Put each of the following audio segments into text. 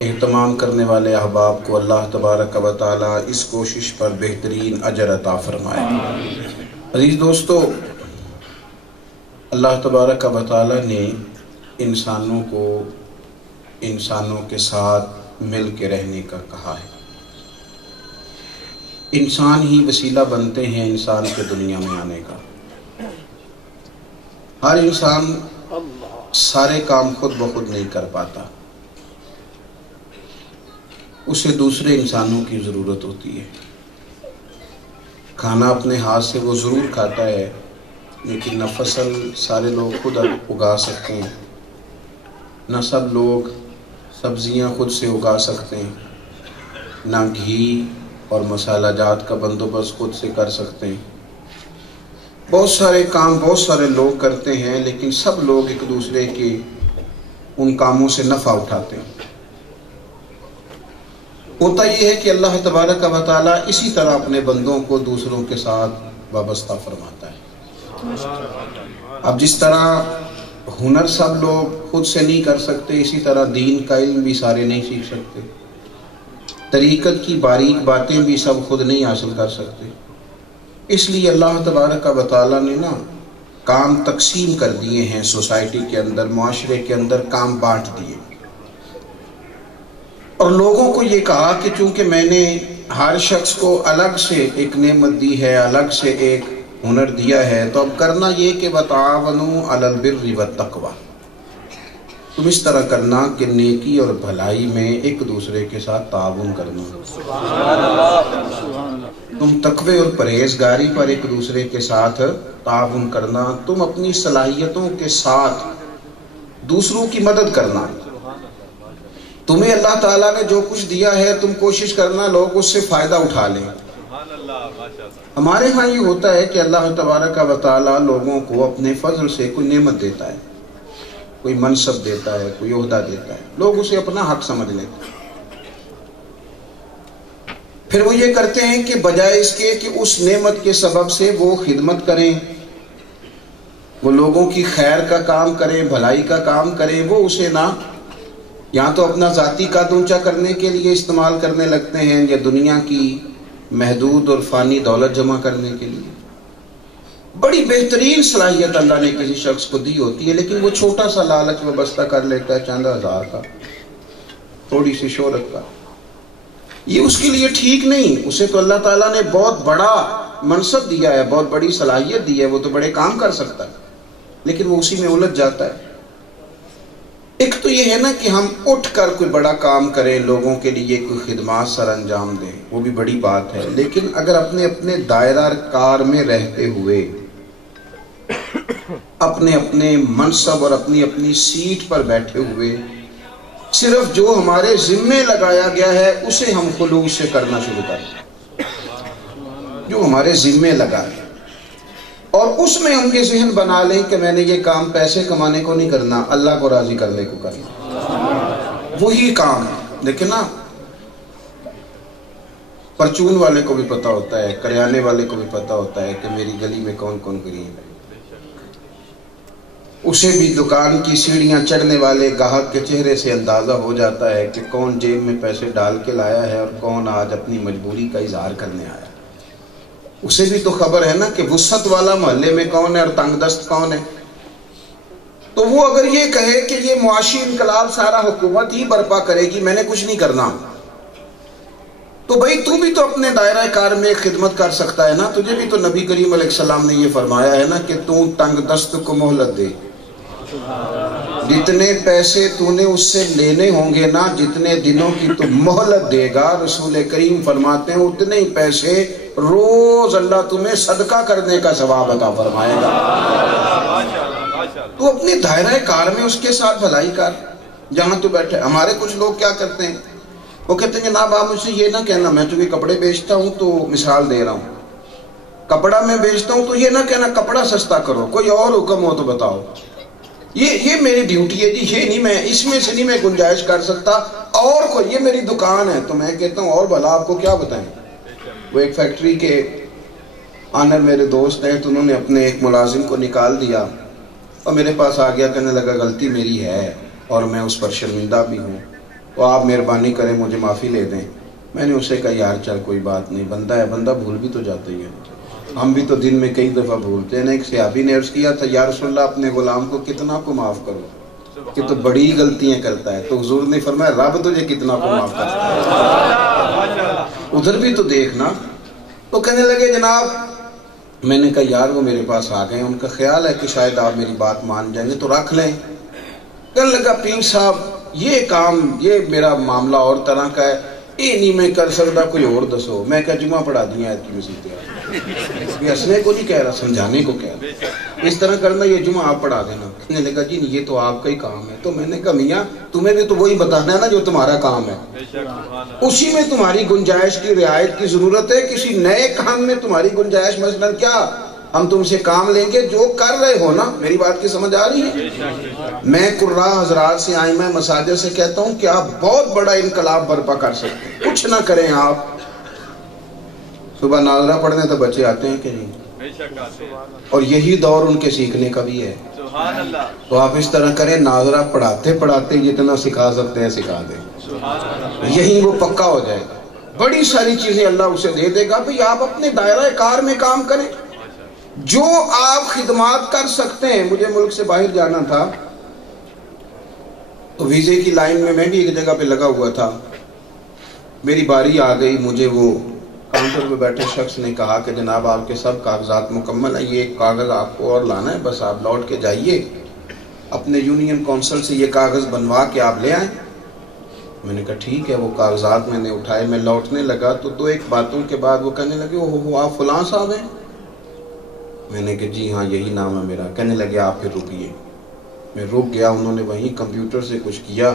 اہتمام کرنے والے احباب کو اللہ تبارک و تعالی اس کوشش پر بہترین اجر عطا فرمائے۔ عزیز دوستو، اللہ تبارک و تعالی نے انسانوں کو انسانوں کے ساتھ مل کے رہنے کا کہا ہے۔ انسان ہی وسیلہ بنتے ہیں انسان کے دنیا میں آنے کا۔ ہر انسان سارے کام خود بخود نہیں کر پاتا، اسے دوسرے انسانوں کی ضرورت ہوتی ہے۔ کھانا اپنے ہاتھ سے وہ ضرور کھاتا ہے، لیکن نہ فصل سارے لوگ خود اگا سکتے ہیں، نہ سب لوگ سبزیاں خود سے اگا سکتے ہیں، نہ گھی اور مسالہ جات کا بندوبست خود سے کر سکتے ہیں۔ بہت سارے کام بہت سارے لوگ کرتے ہیں، لیکن سب لوگ ایک دوسرے کے ان کاموں سے نفع اٹھاتے ہیں۔ ہوتا یہ ہے کہ اللہ تبارک و تعالی اسی طرح اپنے بندوں کو دوسروں کے ساتھ وابستہ فرماتا ہے۔ اب جس طرح ہنر سب لوگ خود سے نہیں کر سکتے، اسی طرح دین کا علم بھی سارے نہیں سیکھ سکتے، طریقت کی باریک باتیں بھی سب خود نہیں حاصل کر سکتے۔ اس لیے اللہ تبارک و تعالی نے کام تقسیم کر دیے ہیں، سوسائٹی کے اندر، معاشرے کے اندر کام بانٹ دیے، اور لوگوں کو یہ کہا کہ چونکہ میں نے ہر شخص کو الگ سے ایک نعمت دی ہے، الگ سے ایک ہنر دیا ہے، تو اب کرنا یہ کہ وَتَعَاوَنُوا عَلَى الْبِرِّ وَالتَّقْوَىٰ، تم اس طرح کرنا کہ نیکی اور بھلائی میں ایک دوسرے کے ساتھ تعاون کرنا، تم تقوی اور پرہیزگاری پر ایک دوسرے کے ساتھ تعاون کرنا، تم اپنی صلاحیتوں کے ساتھ دوسروں کی مدد کرنا۔ تمہیں اللہ تعالیٰ نے جو کچھ دیا ہے تم کوشش کرنا لوگ اس سے فائدہ اٹھا لیں۔ ہمارے ہاں یہ ہوتا ہے کہ اللہ تبارک و تعالیٰ لوگوں کو اپنے فضل سے کوئی نعمت دیتا ہے، کوئی منصب دیتا ہے، کوئی عہدہ دیتا ہے، لوگ اسے اپنا حق سمجھ لیتے ہیں۔ پھر وہ یہ کرتے ہیں کہ بجائے اس کے کہ اس نعمت کے سبب سے وہ خدمت کریں، وہ لوگوں کی خیر کا کام کریں، بھلائی کا کام کریں، وہ اسے یا تو اپنا ذاتی قد اونچا کرنے کے لیے استعمال کرنے لگتے ہیں، یا دنیا کی محدود اور فانی دولت جمع کرنے کے لیے۔ بڑی بہترین صلاحیت اللہ نے کسی شخص کو دی ہوتی ہے، لیکن وہ چھوٹا سا لالچ وابستہ کر لیتا ہے، چند ہزار کا، تھوڑی سی شہرت کا۔ یہ اس کے لیے ٹھیک نہیں۔ اسے تو اللہ تعالیٰ نے بہت بڑا منصب دیا ہے، بہت بڑی صلاحیت دی ہے، وہ تو بڑے کام کر سکتا ہے، لیکن وہ اسی میں الجھ جاتا ہے۔ ایک تو یہ ہے کہ ہم اٹھ کر کوئی بڑا کام کریں، لوگوں کے لیے کوئی خدمات سر انجام دیں، وہ بھی بڑی بات ہے، لیکن اگر اپنے اپنے دائرہ کار میں رہتے ہوئے اپنے اپنے منصب اور اپنی اپنی سیٹ پر بیٹھے ہوئے صرف جو ہمارے ذمے لگایا گیا ہے اسے ہم خلوص سے کرنا شروع کریں، جو ہمارے ذمے لگا ہے، اور اس میں ہم یہ ذہن بنا لیں کہ میں نے یہ کام پیسے کمانے کو نہیں کرنا، اللہ کو راضی کرنے کو کرنا، وہی کام ہے۔ لیکن پرچون والے کو بھی پتہ ہوتا ہے، کریانے والے کو بھی پتہ ہوتا ہے کہ میری گلی میں کون کون غریب ہے، اسے بھی دکان کی سیڑھیاں چڑھنے والے گاہک کے چہرے سے اندازہ ہو جاتا ہے کہ کون جیب میں پیسے ڈال کے لایا ہے اور کون آج اپنی مجبوری کا اظہار کرنے آیا۔ اسے بھی تو خبر ہے کہ وسعت والا محلے میں کون ہے اور تنگ دست کون ہے۔ تو وہ اگر یہ کہے کہ یہ معاشی انقلاب سارا حکومت ہی برپا کرے گی، میں نے کچھ نہیں کرنا، تو بھائی تو بھی تو اپنے دائرہ کار میں خدمت کر سکتا ہے نا۔ تجھے بھی تو نبی کریم علیہ السلام نے یہ فرمایا ہے کہ تو تنگ دست کو مہلت دے، جتنے پیسے تو نے اس سے لینے ہوں گے جتنے دنوں کی تو مہلت دے گا، رسول کریم فرماتے ہیں اتنے ہی پیسے روز اللہ تمہیں صدقہ کرنے کا ثواب عطا فرمائے گا۔ تو اپنے دائرہ کار میں اس کے ساتھ بھلائی کر، جہاں تو بیٹھے۔ ہمارے کچھ لوگ کیا کرتے ہیں، وہ کہتے ہیں جناب آپ مجھ سے یہ نہ کہنا، میں چونکہ کپڑے بیچتا ہوں تو مثال دے رہا ہوں، کپڑا میں بیچتا ہوں تو یہ نہ کہنا کپڑا سستا کرو، کوئی اور حکم ہو تو بتاؤ، یہ میری ڈیوٹی ہے جی، یہ نہیں، میں اس میں سے نہیں میں گنجائش کر سکتا، اور کوئی، یہ میری دکان ہے۔ تو میں کہتا ہوں اور بھلا آپ کو کیا بتائیں۔ وہ ایک فیکٹری کے آنر میرے دوست ہیں، تو انہوں نے اپنے ایک ملازم کو نکال دیا اور میرے پاس آ گیا، کہنے لگا غلطی میری ہے اور میں اس پر شرمندہ بھی ہوں، تو آپ مہربانی کریں مجھے معافی لے دیں. میں نے اسے کہا یار چل کوئی بات نہیں، بندہ ہے، بندہ بھول بھی تو جاتا ہی ہے، ہم بھی تو دن میں کئی دفعہ بھولتے ہیں. ایک صحابی نے عرض کیا تھا یا رسول اللہ اپنے غلام کو کتنا کو معاف کرو کہ تو بڑی غلطیاں کرتا ہے. تو حضور نے فرمایا رب تجھے کتنا کو معاف کرتا ہے، ادھر بھی تو دیکھنا. تو کہنے لگے جناب، میں نے کہا یار وہ میرے پاس آ گئے، ان کا خیال ہے کہ شاید آپ میری بات مان جائیں گے تو رکھ لیں. کہنے لگا پیر صاحب یہ کام، یہ میرا معاملہ اور طرح کا ہے، یہ نہیں میں کر سکتا، کوئی اور دسو. میں کہا جمعہ پڑھا دیا کی مسیح پہ، یہ ہنسنے کو نہیں کہہ رہا، سمجھانے کو کہہ رہا، اس طرح کرنا، یہ جمعہ آپ پڑھا دینا. کہنے لگا جی یہ تو آپ کا ہی کام ہے. تو میں نے کہا میاں تمہیں بھی تو وہی بتانا ہے نا جو تمہارا کام ہے، اسی میں تمہاری گنجائش کی رعایت کی ضرورت ہے. کسی نئے کام میں تمہاری گنجائش مثلا کیا، ہم تم سے کام لیں گے جو کر رہے ہو نا. میری بات کی سمجھ آ رہی ہے؟ میں قراء حضرات سے، آئمہ مساجد سے کہتا ہوں کہ آپ بہت بڑا انقلاب برپا کر سکتے ہیں. کچھ نہ کریں آپ، صبح ناظرہ پڑھنے تو بچے آتے ہیں کہ نہیں، اور یہی دور ان کے سیکھنے کا بھی ہے. تو آپ اس طرح کریں، ناظرہ پڑھاتے پڑھاتے جتنا سکھا سکتے ہیں سکھا دیں، یہی وہ پکا ہو جائے گا. بڑی ساری چیزیں اللہ اسے دے دے گا. بھئی آپ اپنے دائرہ کار میں کام کریں، جو آپ خدمات کر سکتے ہیں. مجھے ملک سے باہر جانا تھا تو ویزے کی لائن میں بھی ایک جگہ پہ لگا ہوا تھا. میری باری آ گئی، مجھے وہ کاؤنٹر پہ بیٹھے شخص نے کہا کہ جناب آپ کے سب کاغذات مکمل ہیں، یہ ایک کاغذ آپ کو اور لانا ہے، بس آپ لوٹ کے جائیے اپنے یونین کونسل سے یہ کاغذ بنوا کے آپ لے آئیں. میں نے کہا ٹھیک ہے. وہ کاغذات میں نے اٹھائے، میں لوٹنے لگا تو دو ایک باتوں کے بعد وہ کہنے لگے اوہ آپ فلاں صاحب ہیں. میں نے کہا جی ہاں یہی نام ہے میرا. کہنے لگے آپ پھر رکیے. میں رک گیا. انہوں نے وہیں کمپیوٹر سے کچھ کیا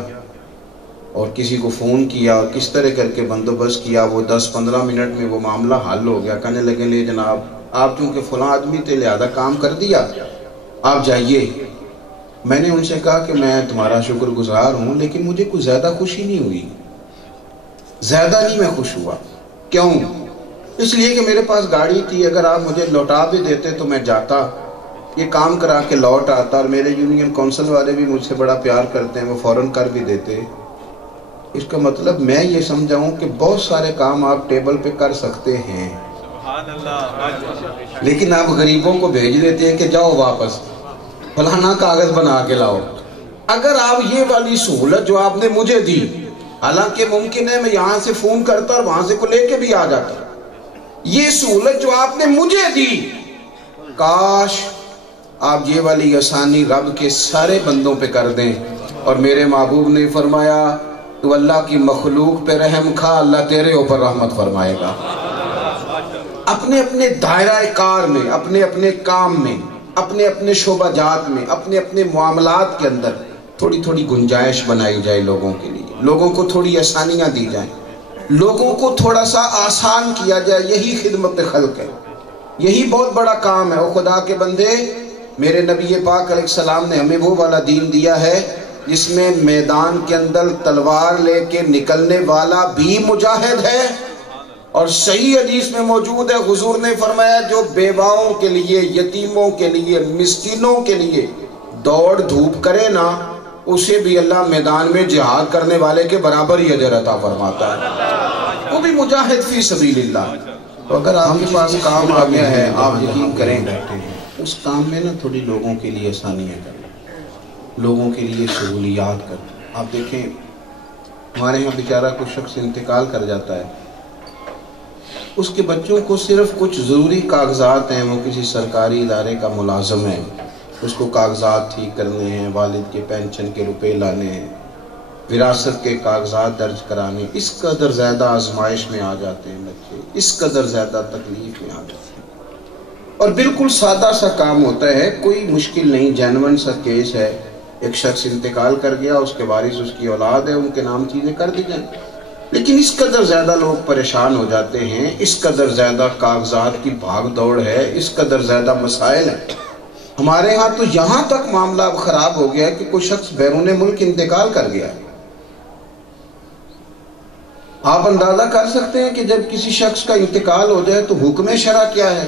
اور کسی کو فون کیا اور کس طرح کر کے بندوبست کیا. وہ 10-15 منٹ میں وہ معاملہ حل ہو گیا. کہنے لگے لے جناب آپ چونکہ فلاں آدمی تھے لہذا کام کر دیا، آپ جائیے. میں نے ان سے کہا کہ میں تمہارا شکر گزار ہوں لیکن مجھے کچھ زیادہ خوشی نہیں ہوئی، زیادہ نہیں میں خوش ہوا. کیوں؟ اس لیے کہ میرے پاس گاڑی تھی، اگر آپ مجھے لوٹا بھی دیتے تو میں جاتا، یہ کام کرا کے لوٹ آتا، اور میرے یونین کونسل والے بھی مجھ سے بڑا پیار کرتے ہیں، وہ فوراً کر بھی دیتے. اس کا مطلب میں یہ سمجھا ہوں کہ بہت سارے کام آپ ٹیبل پہ کر سکتے ہیں، لیکن آپ غریبوں کو بھیج دیتے ہیں کہ جاؤ واپس فلانا کاغذ بنا کے لاؤ. اگر آپ یہ والی سہولت جو آپ نے مجھے دی، حالانکہ ممکن ہے میں یہاں سے فون کرتا اور وہاں سے کو لے کے بھی آ جاتا، یہ سہولت جو آپ نے مجھے دی، کاش آپ یہ والی آسانی رب کے سارے بندوں پہ کر دیں. اور میرے محبوب نے فرمایا تو اللہ کی مخلوق پہ رحم کھا، اللہ تیرے اوپر رحمت فرمائے گا. اپنے اپنے دائرہ کار میں، اپنے اپنے کام میں، اپنے اپنے شعبہ جات میں، اپنے اپنے معاملات کے اندر تھوڑی تھوڑی گنجائش بنائی جائے لوگوں کے لیے، لوگوں کو تھوڑی آسانیاں دی جائیں، لوگوں کو تھوڑا سا آسان کیا جائے. یہی خدمت خلق ہے، یہی بہت بڑا کام ہے. اور خدا کے بندے، میرے نبی پاک علیہ السلام نے ہمیں وہ والا دین دیا ہے جس میں میدان کے اندر تلوار لے کے نکلنے والا بھی مجاہد ہے. اور صحیح حدیث میں موجود ہے، حضور نے فرمایا جو بیواؤں کے لیے، یتیموں کے لیے، مسکینوں کے لیے دوڑ دھوپ کرے نا، اسے بھی اللہ میدان میں جہاد کرنے والے کے برابر ہی اجر عطا فرماتا ہے، وہ بھی مجاہد فی سبیل اللہ. تو اگر آپ کے پاس کام آ گیا ہے، آپ یقین کریں اس کام میں نا تھوڑی لوگوں کے لیے آسانیاں کریں، لوگوں کے لیے سہولیات کریں. آپ دیکھیں ہمارے ہاں بیچارہ کوئی شخص انتقال کر جاتا ہے، اس کے بچوں کو صرف کچھ ضروری کاغذات ہیں، وہ کسی سرکاری ادارے کا ملازم ہے، اس کو کاغذات ٹھیک کرنے ہیں، والد کے پینشن کے روپے لانے ہیں، وراثت کے کاغذات درج کرانے. اس قدر زیادہ آزمائش میں آ جاتے ہیں بچے، اس قدر زیادہ تکلیف میں آ جاتے ہیں. اور بالکل سادہ سا کام ہوتا ہے، کوئی مشکل نہیں، جینون سا کیس ہے، ایک شخص انتقال کر گیا، اس کے وارث اس کی اولاد ہے، ان کے نام چیزیں کر دی جائیں. لیکن اس قدر زیادہ لوگ پریشان ہو جاتے ہیں، اس قدر زیادہ کاغذات کی بھاگ دوڑ ہے، اس قدر زیادہ مسائل ہیں. ہمارے ہاں تو یہاں تک معاملہ اب خراب ہو گیا کہ کوئی شخص بیرون ملک انتقال کر گیا. آپ اندازہ کر سکتے ہیں کہ جب کسی شخص کا انتقال ہو جائے تو حکم شرع کیا ہے.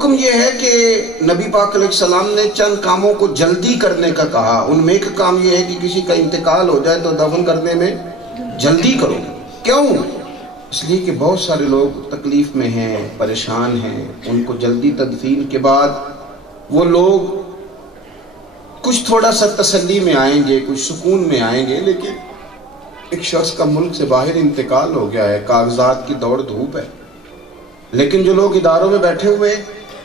حکم یہ ہے کہ نبی پاک علیہ السلام نے چند کاموں کو جلدی کرنے کا کہا. ان میں ایک کام یہ ہے کہ کسی کا انتقال ہو جائے تو دفن کرنے میں جلدی کرو. کیوں؟ اس لیے کہ بہت سارے لوگ تکلیف میں ہیں، پریشان ہیں. ان کو جلدی تدفین کے بعد وہ لوگ کچھ تھوڑا سا تسلی میں آئیں گے، کچھ سکون میں آئیں گے. لیکن ایک شخص کا ملک سے باہر انتقال ہو گیا ہے، کاغذات کی دوڑ دھوپ ہے. لیکن جو لوگ اداروں میں بیٹھے ہوئے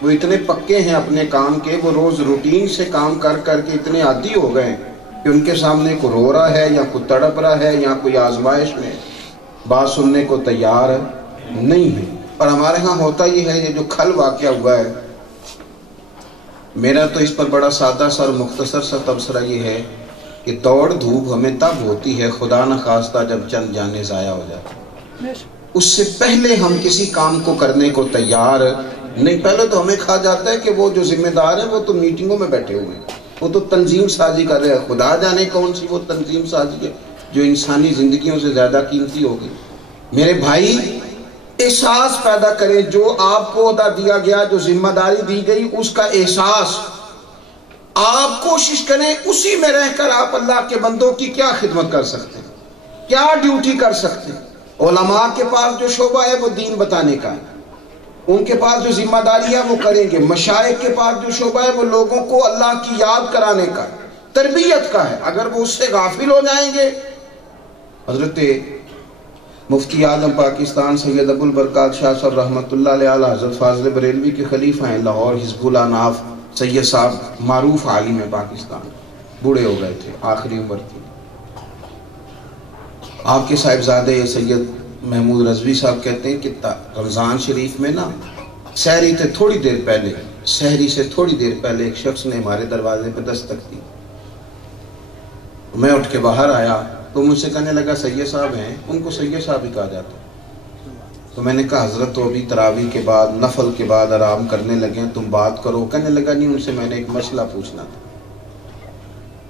وہ اتنے پکے ہیں اپنے کام کے، وہ روز روٹین سے کام کر کر کے اتنے عادی ہو گئے کہ ان کے سامنے کوئی رو رہا ہے یا کوئی تڑپ رہا ہے یا کوئی آزمائش میں بات سننے کو تیار نہیں ہے. اور ہمارے ہاں ہوتا یہ ہے، یہ جو کھل واقعہ ہوا ہے، میرا تو اس پر بڑا سادہ سا اور مختصر سا تبصرہ یہ ہے کہ دوڑ دھوپ ہمیں تب ہوتی ہے خدا نخواستہ جب چند جانیں ضائع ہو جاتی. اس سے پہلے ہم کسی کام کو کرنے کو تیار نہیں. پہلے تو ہمیں کہا جاتا ہے کہ وہ جو ذمہ دار ہیں وہ تو میٹنگوں میں بیٹھے ہوئے ہیں، وہ تو تنظیم سازی کر رہے ہیں. خدا جانے کون سی وہ تنظیم سازی ہے جو انسانی زندگیوں سے زیادہ قیمتی ہوگی. میرے بھائی، احساس پیدا کریں. جو آپ کو عہدہ دیا گیا، جو ذمہ داری دی گئی، اس کا احساس آپ کوشش کریں اسی میں رہ کر آپ اللہ کے بندوں کی کیا خدمت کر سکتے ہیں، کیا ڈیوٹی کر سکتے ہیں. علماء کے پاس جو شعبہ ہے وہ دین بتانے کا ہے، ان کے پاس جو ذمہ داری ہے وہ کریں گے. مشائخ کے پاس جو شعبہ ہے وہ لوگوں کو اللہ کی یاد کرانے کا، تربیت کا ہے. اگر وہ اس سے غافل ہو جائیں گے، حضرت مفتی اعظم پاکستان سید ابو البرکات شاہ صاحب رحمۃ اللہ علیہ، حضرت فاضل بریلوی کے خلیفہ ہیں لاہور، حزب الاناف سید صاحب معروف عالم پاکستان، بوڑھے ہو گئے تھے، آخری عمر تھی. آپ کے صاحبزادے سید محمود رضوی صاحب کہتے ہیں کہ رمضان شریف میں نا سحری سے تھوڑی دیر پہلے ایک شخص نے ہمارے دروازے پہ دستک دی. میں اٹھ کے باہر آیا تو مجھ سے کہنے لگا سید صاحب ہیں، ان کو سید صاحب ہی کہا جاتا. تو میں نے کہا حضرت تو ابھی تراویح کے بعد نفل کے بعد آرام کرنے لگے ہیں، تم بات کرو. کہنے لگا نہیں، ان سے میں نے ایک مسئلہ پوچھنا تھا.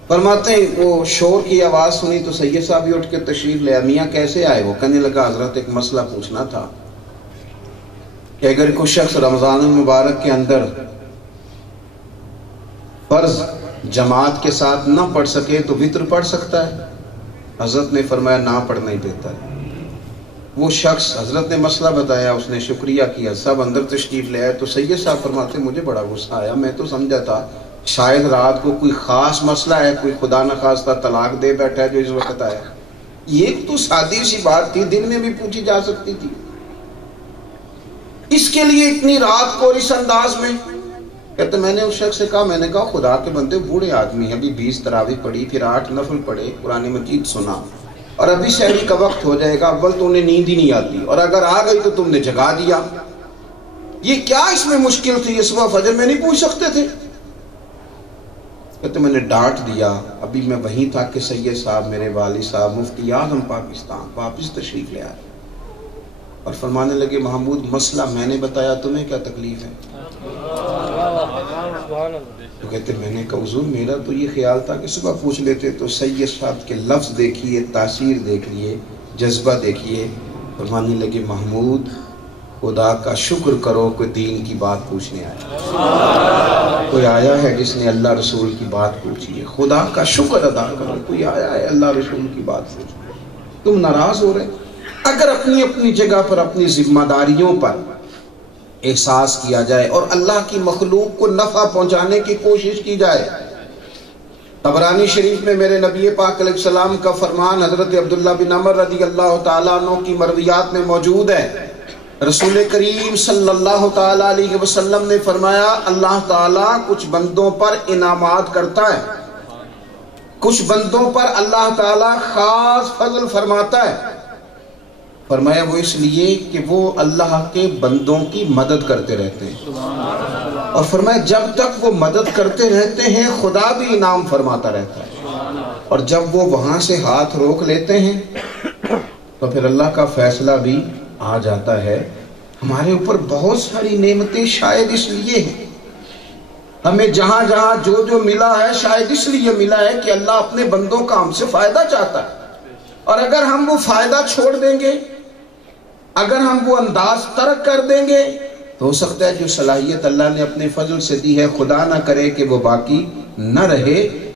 فرماتے ہیں وہ شور کی آواز سنی تو سید صاحب بھی اٹھ کے تشریف لے. میاں کیسے آئے؟ وہ کہنے لگا حضرت ایک مسئلہ پوچھنا تھا کہ اگر کوئی شخص رمضان المبارک کے اندر فرض جماعت کے ساتھ نہ پڑھ سکے تو وتر پڑھ سکتا ہے؟ حضرت نے فرمایا نہ پڑھنا ہی بہتر ہے. وہ شخص، حضرت نے مسئلہ بتایا، اس نے شکریہ کیا، سب اندر تشریف لے آئے. تو سید صاحب فرماتے مجھے بڑا غصہ آیا. میں تو سمجھا تھا شاید رات کو کوئی خاص مسئلہ ہے، کوئی خدا نخواستہ طلاق دے بیٹھا ہے جو اس وقت آیا. یہ تو سادی سی بات تھی، دن میں بھی پوچھی جا سکتی تھی. اس کے لیے اتنی رات کو اور اس انداز میں؟ کہتے میں نے اس شخص سے کہا، میں نے کہا خدا کے بندے بوڑھے آدمی ہیں، ابھی 20 تراویح پڑھی، پھر 8 نفل پڑھے، قرآن مجید سنا، اور ابھی سحری کا وقت ہو جائے گا. اول تو انہیں نیند ہی نہیں آتی، اور اگر آ گئی تو تم نے جگا دیا. یہ کیا اس میں مشکل تھی؟ اس وقت فجر میں نہیں پوچھ سکتے تھے؟ کہتے میں نے ڈانٹ دیا. ابھی میں وہیں تھا کہ سید صاحب میرے والد صاحب مفتی اعظم پاکستان واپس تشریف لے آئے اور فرمانے لگے محمود مسئلہ میں نے بتایا، تمہیں کیا تکلیف ہے؟ تو کہتے میں نے کہا حضور میرا تو یہ خیال تھا کہ صبح پوچھ لیتے. تو سید صاحب کے لفظ دیکھیے، تاثیر دیکھیے، جذبہ دیکھیے. فرمانے لگے محمود خدا کا شکر کرو کہ دین کی بات پوچھنے آیا. کوئی آیا ہے جس نے اللہ رسول کی بات پوچھی ہے؟ خدا کا شکر ادا کرو. کوئی آیا ہے اللہ رسول کی بات پوچھی. تم ناراض ہو رہے؟ اگر اپنی اپنی جگہ پر اپنی ذمہ داریوں پر احساس کیا جائے اور اللہ کی مخلوق کو نفع پہنچانے کی کوشش کی جائے. طبرانی شریف میں میرے نبی پاک علیہ السلام کا فرمان حضرت عبداللہ بن عمر رضی اللہ تعالیٰ عنہ کی مرویات میں موجود ہے. رسول کریم صلی اللہ تعالیٰ علیہ وسلم نے فرمایا اللہ تعالیٰ کچھ بندوں پر انعامات کرتا ہے، کچھ بندوں پر اللہ تعالیٰ خاص فضل فرماتا ہے. فرمایا وہ اس لیے کہ وہ اللہ کے بندوں کی مدد کرتے رہتے ہیں، اور فرمایا جب تک وہ مدد کرتے رہتے ہیں خدا بھی انعام فرماتا رہتا ہے، اور جب وہ وہاں سے ہاتھ روک لیتے ہیں تو پھر اللہ کا فیصلہ بھی آ جاتا ہے. ہمارے اوپر بہت ساری نعمتیں شاید اس لیے ہیں، ہمیں جہاں جہاں جو جو ملا ہے شاید اس لیے ملا ہے کہ اللہ اپنے بندوں کا ہم سے فائدہ چاہتا ہے. اور اگر ہم وہ فائدہ چھوڑ دیں گے، اگر ہم وہ انداز ترک کر دیں گے تو ہو سکتا ہے جو صلاحیت اللہ نے اپنے فضل سے دی ہے خدا نہ کرے کہ وہ باقی نہ رہے،